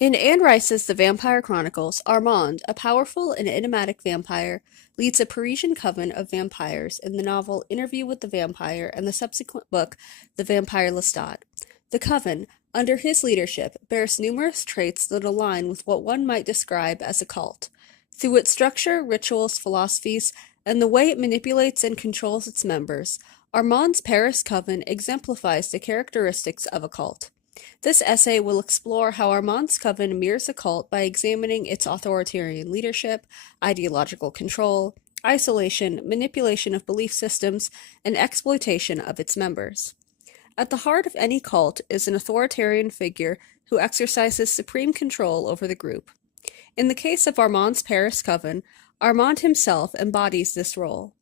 In Anne Rice's The Vampire Chronicles, Armand, a powerful and enigmatic vampire, leads a Parisian coven of vampires in the novel Interview with the Vampire and the subsequent book The Vampire Lestat. The coven, under his leadership, bears numerous traits that align with what one might describe as a cult. Through its structure, rituals, philosophies, and the way it manipulates and controls its members, Armand's Paris coven exemplifies the characteristics of a cult. This essay will explore how Armand's coven mirrors a cult by examining its authoritarian leadership, ideological control, isolation, manipulation of belief systems, and exploitation of its members. At the heart of any cult is an authoritarian figure who exercises supreme control over the group. In the case of Armand's Paris coven, Armand himself embodies this role.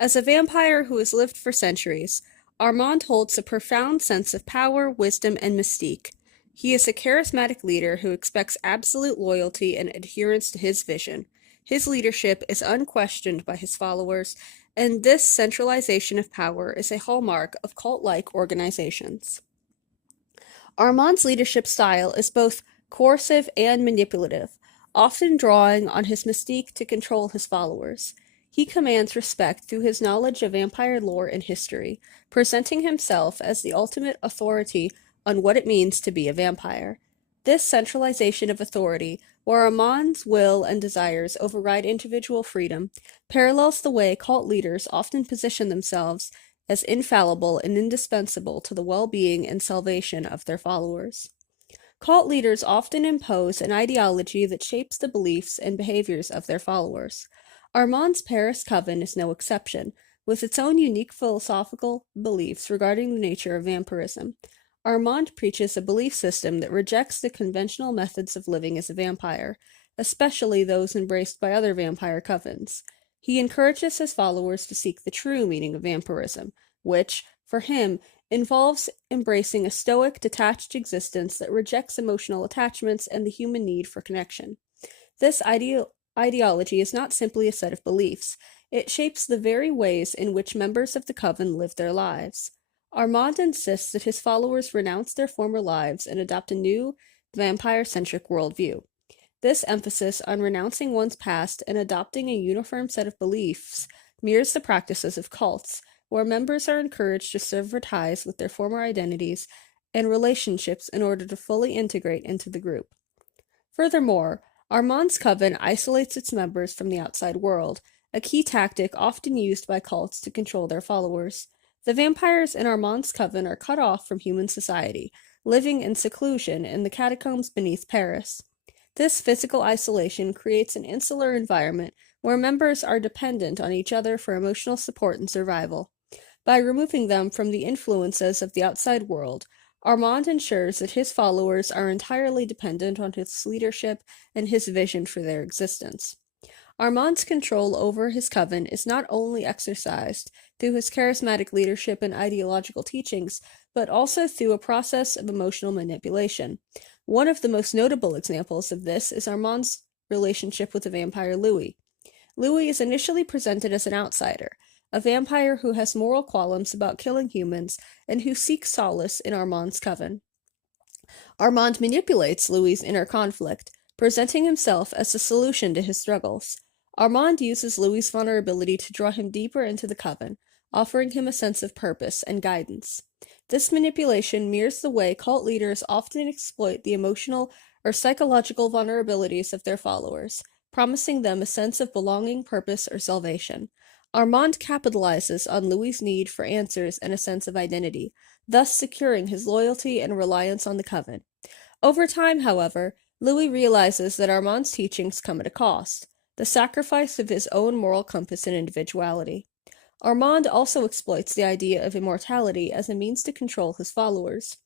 As a vampire who has lived for centuries, Armand holds a profound sense of power, wisdom, and mystique. He is a charismatic leader who expects absolute loyalty and adherence to his vision. His leadership is unquestioned by his followers, and this centralization of power is a hallmark of cult-like organizations. Armand's leadership style is both coercive and manipulative, often drawing on his mystique to control his followers. He commands respect through his knowledge of vampire lore and history, presenting himself as the ultimate authority on what it means to be a vampire. This centralization of authority, where Armand's will and desires override individual freedom, parallels the way cult leaders often position themselves as infallible and indispensable to the well-being and salvation of their followers. Cult leaders often impose an ideology that shapes the beliefs and behaviors of their followers. Armand's Paris coven is no exception, with its own unique philosophical beliefs regarding the nature of vampirism. Armand preaches a belief system that rejects the conventional methods of living as a vampire, especially those embraced by other vampire covens. He encourages his followers to seek the true meaning of vampirism, which, for him, involves embracing a stoic, detached existence that rejects emotional attachments and the human need for connection. This ideology is not simply a set of beliefs, it shapes the very ways in which members of the coven live their lives. Armand insists that his followers renounce their former lives and adopt a new, vampire-centric worldview. This emphasis on renouncing one's past and adopting a uniform set of beliefs mirrors the practices of cults, where members are encouraged to sever ties with their former identities and relationships in order to fully integrate into the group. Furthermore, Armand's coven isolates its members from the outside world, a key tactic often used by cults to control their followers. The vampires in Armand's coven are cut off from human society, living in seclusion in the catacombs beneath Paris. This physical isolation creates an insular environment where members are dependent on each other for emotional support and survival. By removing them from the influences of the outside world, Armand ensures that his followers are entirely dependent on his leadership and his vision for their existence. Armand's control over his coven is not only exercised through his charismatic leadership and ideological teachings, but also through a process of emotional manipulation. One of the most notable examples of this is Armand's relationship with the vampire Louis. Louis is initially presented as an outsider, a vampire who has moral qualms about killing humans and who seeks solace in Armand's coven. Armand manipulates Louis' inner conflict, presenting himself as the solution to his struggles. Armand uses Louis' vulnerability to draw him deeper into the coven, offering him a sense of purpose and guidance. This manipulation mirrors the way cult leaders often exploit the emotional or psychological vulnerabilities of their followers, promising them a sense of belonging, purpose, or salvation. Armand capitalizes on Louis' need for answers and a sense of identity, thus securing his loyalty and reliance on the coven. Over time, however, Louis realizes that Armand's teachings come at a cost, the sacrifice of his own moral compass and individuality. Armand also exploits the idea of immortality as a means to control his followers.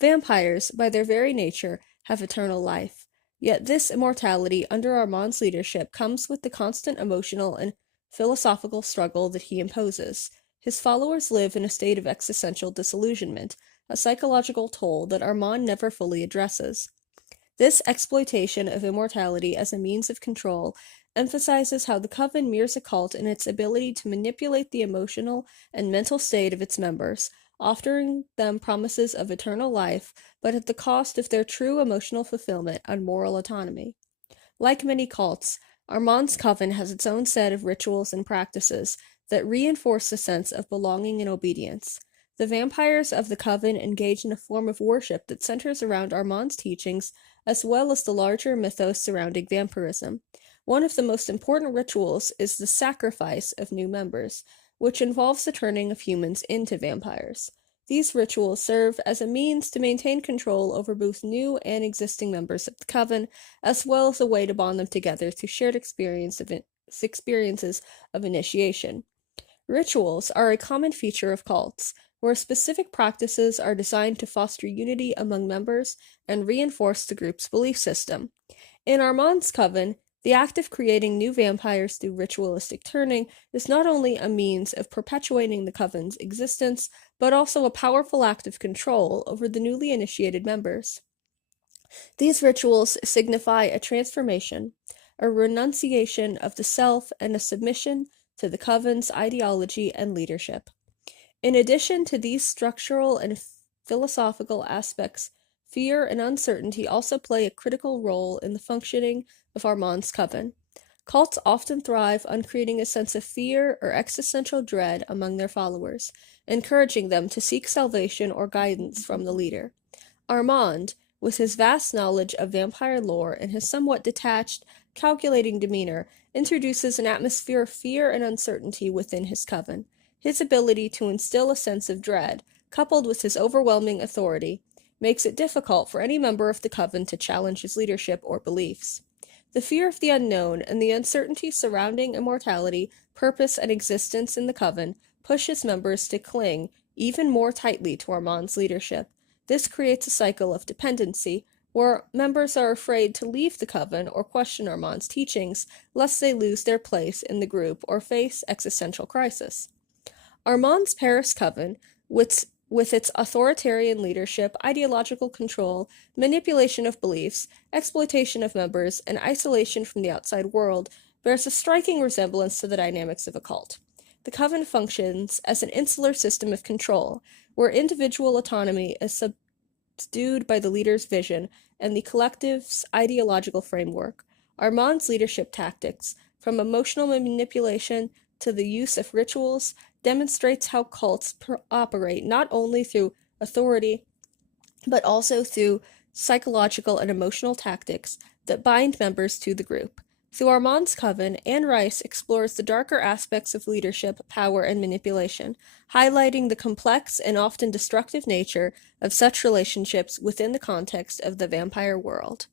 Vampires, by their very nature, have eternal life. Yet this immortality under Armand's leadership comes with the constant emotional and philosophical struggle that he imposes. His followers live in a state of existential disillusionment, a psychological toll that Armand never fully addresses. This exploitation of immortality as a means of control emphasizes how the coven mirrors a cult in its ability to manipulate the emotional and mental state of its members, offering them promises of eternal life, but at the cost of their true emotional fulfillment and moral autonomy. Like many cults, Armand's coven has its own set of rituals and practices that reinforce the sense of belonging and obedience. The vampires of the coven engage in a form of worship that centers around Armand's teachings, as well as the larger mythos surrounding vampirism. One of the most important rituals is the sacrifice of new members, which involves the turning of humans into vampires. These rituals serve as a means to maintain control over both new and existing members of the coven, as well as a way to bond them together through shared experiences of initiation. Rituals are a common feature of cults, where specific practices are designed to foster unity among members and reinforce the group's belief system. In Armand's coven, the act of creating new vampires through ritualistic turning is not only a means of perpetuating the coven's existence, but also a powerful act of control over the newly initiated members. These rituals signify a transformation, a renunciation of the self, and a submission to the coven's ideology and leadership. In addition to these structural and philosophical aspects, fear and uncertainty also play a critical role in the functioning of Armand's coven. Cults often thrive on creating a sense of fear or existential dread among their followers, encouraging them to seek salvation or guidance from the leader. Armand, with his vast knowledge of vampire lore and his somewhat detached, calculating demeanor, introduces an atmosphere of fear and uncertainty within his coven. His ability to instill a sense of dread, coupled with his overwhelming authority, makes it difficult for any member of the coven to challenge his leadership or beliefs. The fear of the unknown and the uncertainty surrounding immortality, purpose, and existence in the coven push his members to cling even more tightly to Armand's leadership. This creates a cycle of dependency, where members are afraid to leave the coven or question Armand's teachings, lest they lose their place in the group or face existential crisis. Armand's Paris coven, with its authoritarian leadership, ideological control, manipulation of beliefs, exploitation of members, and isolation from the outside world, bears a striking resemblance to the dynamics of a cult. The coven functions as an insular system of control, where individual autonomy is subdued by the leader's vision and the collective's ideological framework. Armand's leadership tactics, from emotional manipulation to the use of rituals, demonstrates how cults operate not only through authority, but also through psychological and emotional tactics that bind members to the group. Through Armand's coven, Anne Rice explores the darker aspects of leadership, power, and manipulation, highlighting the complex and often destructive nature of such relationships within the context of the vampire world.